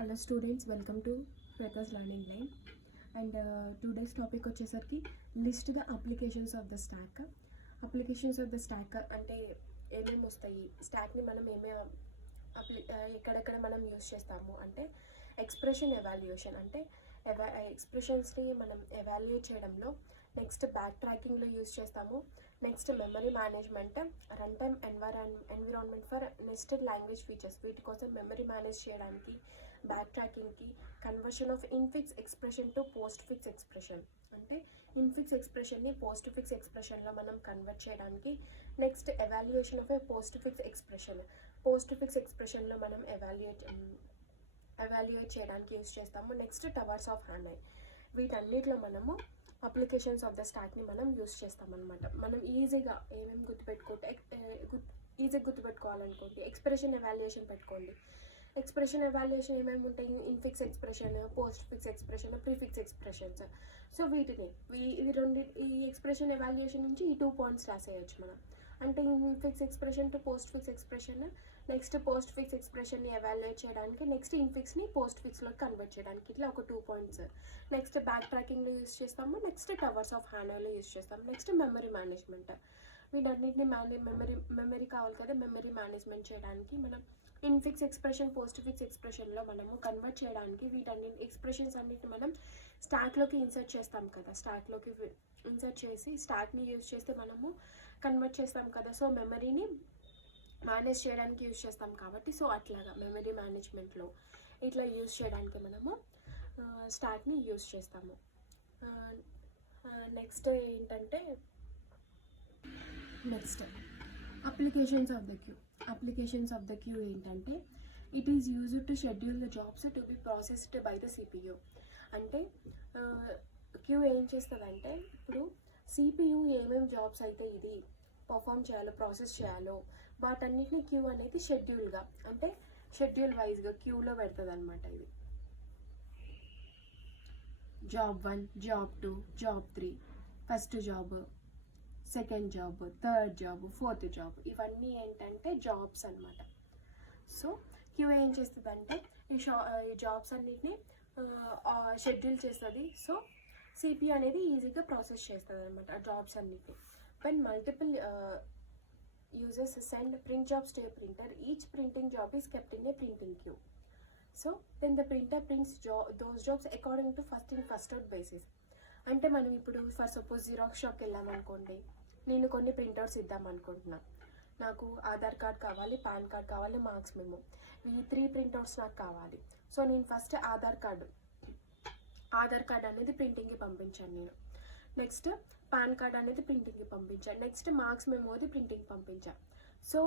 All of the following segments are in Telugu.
Hello students, welcome to Freka's Learning Line. And today's topic వచ్చేసరికి list the applications of the stock. Applications of the stock అంటే ఏమేమి వస్తాయి, స్టాక్ని మనం ఎక్కడెక్కడ మనం యూస్ చేస్తాము అంటే ఎక్స్ప్రెషన్ ఎవాల్యుయేషన్ అంటే ఎక్స్ప్రెషన్స్ని మనం ఎవాల్యుయేట్ చేయడంలో, నెక్స్ట్ బ్యాక్ ట్రాకింగ్లో యూస్ చేస్తాము, next memory management, run time environment for nested language features, వీటి కోసం మెమరీ మేనేజ్ చేయడానికి, బ్యాక్ ట్రాకింగ్కి, conversion of infix expression to postfix expression అంటే ఇన్ఫిక్స్ ఎక్స్ప్రెషన్ని పోస్ట్ ఫిక్స్ ఎక్స్ప్రెషన్లో మనం కన్వర్ట్ చేయడానికి, next evaluation of a postfix ఎక్స్ప్రెషన్లో మనం ఎవాల్యుయేట్ చేయడానికి యూస్ చేస్తాము. నెక్స్ట్ టవర్స్ ఆఫ్ హ్యానై, వీటన్నిటిలో మనము అప్లికేషన్స్ ఆఫ్ ద స్టాక్ని మనం యూస్ చేస్తామన్నమాట. మనం ఈజీగా ఏమేమి గుర్తుపెట్టుకోవాలనుకోండి, ఎక్స్ప్రెషన్ ఎవాల్యుయేషన్ పెట్టుకోండి. ఎక్స్ప్రెషన్ ఎవాల్యుయేషన్ ఏమేమి ఉంటాయి, infix expression, postfix expression, prefix expressions. So ఈ ఎక్స్ప్రెషన్ ఎవాల్యుయేషన్ నుంచి ఈ 2 పాయింట్స్ రాసేయచ్చు మనం. అంటే infix expression to postfix expression, next postfix ఎక్స్ప్రెషన్ని ఎవాల్యుయేట్ చేయడానికి, నెక్స్ట్ ఇన్ఫిక్స్ని పోస్ట్ ఫిక్స్లో కన్వర్ట్ చేయడానికి, ఇట్లా ఒక 2 పాయింట్స్. నెక్స్ట్ బ్యాక్ ట్రాకింగ్లో యూస్ చేస్తాము, నెక్స్ట్ టవర్స్ ఆఫ్ హ్యానైలో యూస్ చేస్తాము, నెక్స్ట్ మెమరీ మేనేజ్మెంట్. వీటన్నిటిని మెమరీ కావాలి కదా, మెమరీ మేనేజ్మెంట్ చేయడానికి మనం ఇన్ఫిక్స్ ఎక్స్ప్రెషన్, పోస్ట్ ఫిక్స్ ఎక్స్ప్రెషన్లో మనము కన్వర్ట్ చేయడానికి వీటన్నిటి ఎక్స్ప్రెషన్స్ అన్నిటిని మనం స్టాక్లోకి ఇన్సర్ట్ చేస్తాం కదా, స్టాక్లోకి ఇన్సర్ట్ చేసి స్టాక్ని యూజ్ చేస్తే మనము కన్వర్ట్ చేస్తాం కదా. సో మెమరీని మేనేజ్ చేయడానికి యూజ్ చేస్తాం కాబట్టి, సో అట్లాగా మెమరీ మేనేజ్మెంట్లో ఇట్లా యూజ్ చేయడానికి మనము స్టాక్ని యూజ్ చేస్తాము. నెక్స్ట్ ఏంటంటే అప్లికేషన్స్ ఆఫ్ ద క్యూ ఏంటంటే it is used to schedule the jobs to be processed by the CPU. అంటే క్యూ ఏం చేస్తుందంటే, ఇప్పుడు సిపియు ఏమేమి జాబ్స్ అయితే ఇది పర్ఫామ్ చేయాలో, ప్రాసెస్ చేయాలో, వాటన్నిటిని క్యూ అనేది షెడ్యూల్గా అంటే షెడ్యూల్ వైజ్గా క్యూలో పెడుతుంది అనమాట. ఇది job 1, job 2, job 3, first job, second job, third job, fourth job, ఇవన్నీ ఏంటంటే జాబ్స్ అనమాట. సో క్యూ ఏం చేస్తుందంటే ఈ జాబ్స్ అన్నిటిని షెడ్యూల్ చేస్తుంది. సో సిపియు అనేది ఈజీగా ప్రాసెస్ చేస్తుంది అనమాట ఆ జాబ్స్ అన్నిటిని. When multiple users send print jobs to a printer, each printing job is kept in a printing queue. So then the printer prints those jobs according to first out basis. అంటే మనం ఇప్పుడు ఫర్ సపోజ్ జిరాక్స్ షాప్కి వెళ్ళామనుకోండి, నేను కొన్ని ప్రింటర్స్ ఇద్దాం అనుకుంటున్నా, నాకు ఆధార్ కార్డ్ కావాలి, పాన్ కార్డ్ కావాలి, మార్క్స్ మెమో, ఈ 3 ప్రింటర్స్ నాకు కావాలి. సో నేను ఫస్ట్ ఆధార్ కార్డ్ అనేది ప్రింటింగ్కి పంపించాను నేను, నెక్స్ట్ పాన్ కార్డ్ అనేది ప్రింటింగ్కి పంపించాను, నెక్స్ట్ మార్క్స్ మెమోది ప్రింటింగ్ పంపించాను. సో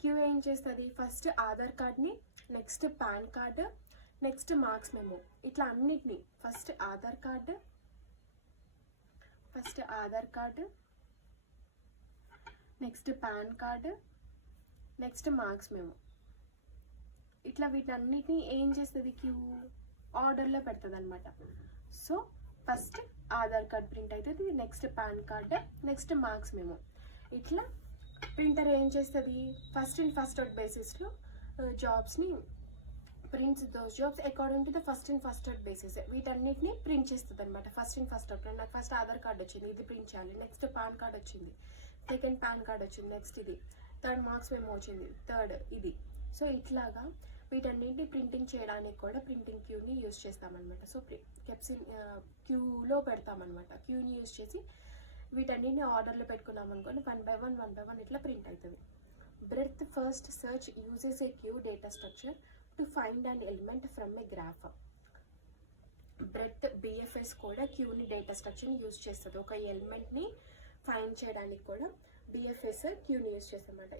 క్యూ ఏం చేస్తుంది, ఫస్ట్ ఆధార్ కార్డ్ని, next PAN card, next marks memo, ఇట్లా అన్నిటినీ first Aadhaar card, next PAN card, next marks memo, ఇట్లా వీటన్నిటిని ఏం చేస్తుంది క్యూ ఆర్డర్లో పెడుతుంది అనమాట. So first Aadhaar card print అవుతుంది, next PAN card, next marks memo. ఇట్లా ప్రింటర్ ఏం చేస్తుంది, ఫస్ట్ అవుట్ బేసిస్లో జాబ్స్ని prints those jobs according to the first out basis. వీటన్నిటిని ప్రింట్ చేస్తుంది అనమాట. ఫస్ట్ అవుట్, నాకు ఫస్ట్ ఆధార్ కార్డ్ వచ్చింది, ఇది ప్రింట్ చేయాలి, నెక్స్ట్ పాన్ కార్డ్ వచ్చింది, సెకండ్ పాన్ కార్డ్ వచ్చింది, నెక్స్ట్ ఇది, థర్డ్ మార్క్స్ మెమో వచ్చింది, థర్డ్ ఇది. సో ఇట్లాగా వీటన్నిటిని ప్రింటింగ్ చేయడానికి కూడా ప్రింటింగ్ క్యూని యూజ్ చేస్తామన్నమాట. సో క్యూలో పెడతామన్నమాట. క్యూని యూజ్ చేసి వీటన్నిటిని ఆర్డర్లో పెట్టుకున్నాం అనుకోండి, 1 by 1 ఇట్లా ప్రింట్ అవుతుంది. Breadth first search uses a queue data structure to find and element from a graph. Breadth BFS కూడా క్యూని డేటా స్ట్రక్చర్ని యూజ్ చేస్తుంది. ఒక ఎలిమెంట్ని ఫైండ్ చేయడానికి కూడా బిఎఫ్ఎస్ క్యూని యూజ్ చేస్తామన్నమాట.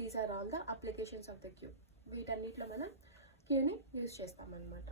These are all the applications of the queue. వీటన్నిటిలో మనం క్యూని యూజ్ చేస్తామన్నమాట.